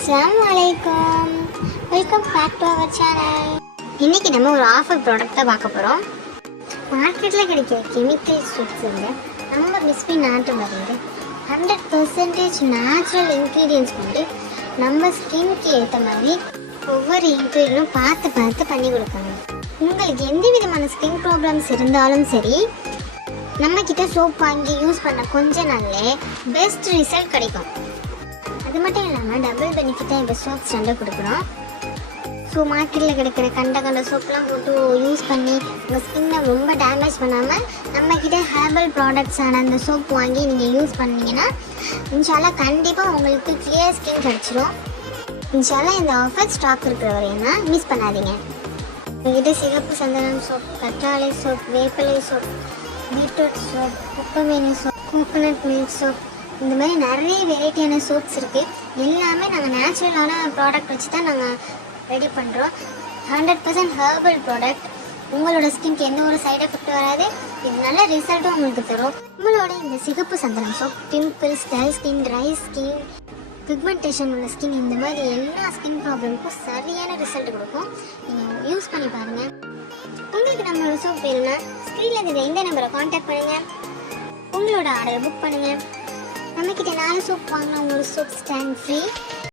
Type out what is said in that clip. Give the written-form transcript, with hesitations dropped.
அஸ்ஸலாமு அலைக்கும். Welcome back to our channel. இன்றைக்கி நம்ம ஒரு ஆஃபர் ப்ராடக்ட் தான் பார்க்க போகிறோம். மார்க்கெட்டில் கிடைக்கிற கெமிக்கல் சோப்ஸ் இல்லை, நம்ம மிஸ்பி நாட்டு மருந்து 100% நேச்சுரல் இன்க்ரீடியன்ஸ் கொண்டு நம்ம ஸ்கின்க்கு ஏற்ற மாதிரி ஒவ்வொரு இன்க்ரீடியனும் பார்த்து பண்ணி கொடுக்காங்க. உங்களுக்கு எந்த விதமான ஸ்கின் ப்ராப்ளம்ஸ் இருந்தாலும் சரி, நம்மக்கிட்ட சோப் வாங்கி யூஸ் பண்ண கொஞ்ச நாள்லே பெஸ்ட் ரிசல்ட் கிடைக்கும். அது மட்டும் இல்லாமல் டபுள் பெனிஃபிட்டாக இப்போ சோப்ஸ் ரெண்டு கொடுக்குறோம். ஸோ மார்க்கெட்டில் கிடைக்கிற கண்ட சோப்லாம் போட்டு யூஸ் பண்ணி உங்கள் ஸ்கின்னை ரொம்ப டேமேஜ் பண்ணாமல் நம்மக்கிட்ட ஹேர்பல் ப்ராடக்ட்ஸான அந்த சோப் வாங்கி நீங்கள் யூஸ் பண்ணிங்கன்னா இன்ஷால்லா கண்டிப்பாக உங்களுக்கு கிளியர் ஸ்கின் கிடச்சிரும். இன்ஷால்லா இந்த ஆஃபர் ஸ்டாக் இருக்கிற வரையும்னா மிஸ் பண்ணாதீங்க. உங்கள்கிட்ட சிகப்பு சந்தனம் சோப், கற்றாழை சோப், வேப்பிலை சோப், பீட்ரூட் சோப், குப்பமேனி சோப், கோகோனட் மில்க் சோப், இந்த மாதிரி நிறைய வெரைட்டியான சோப்ஸ் இருக்குது. எல்லாமே நாங்கள் நேச்சுரலான ப்ராடக்ட் வச்சு தான் நாங்கள் ரெடி பண்ணுறோம். 100% ஹெர்பல் ப்ராடக்ட். உங்களோட ஸ்கின்க்கு எந்த ஒரு சைட் எஃபெக்ட் வராது. இது நல்ல ரிசல்ட்டும் உங்களுக்கு தரும். உங்களோட இந்த சிகப்பு சந்தனம் soap pimples, dull skin, dry skin, pigmentation உள்ள ஸ்கின், இந்த மாதிரி எல்லா ஸ்கின் ப்ராப்ளமுக்கும் சரியான ரிசல்ட் கொடுக்கும். நீங்கள் யூஸ் பண்ணி பாருங்கள். உங்களுக்கு நம்மளோட சோப் வேணும்னா ஸ்க்ரீனில் இருக்கிற இந்த நம்பரை காண்டாக்ட் பண்ணுங்கள். உங்களோட ஆர்டரை புக் பண்ணுங்கள். நம்மக்கிட்ட 4 சோப் வாங்கினா உங்களுக்கு சோப் ஸ்டாண்ட் ஃப்ரீ.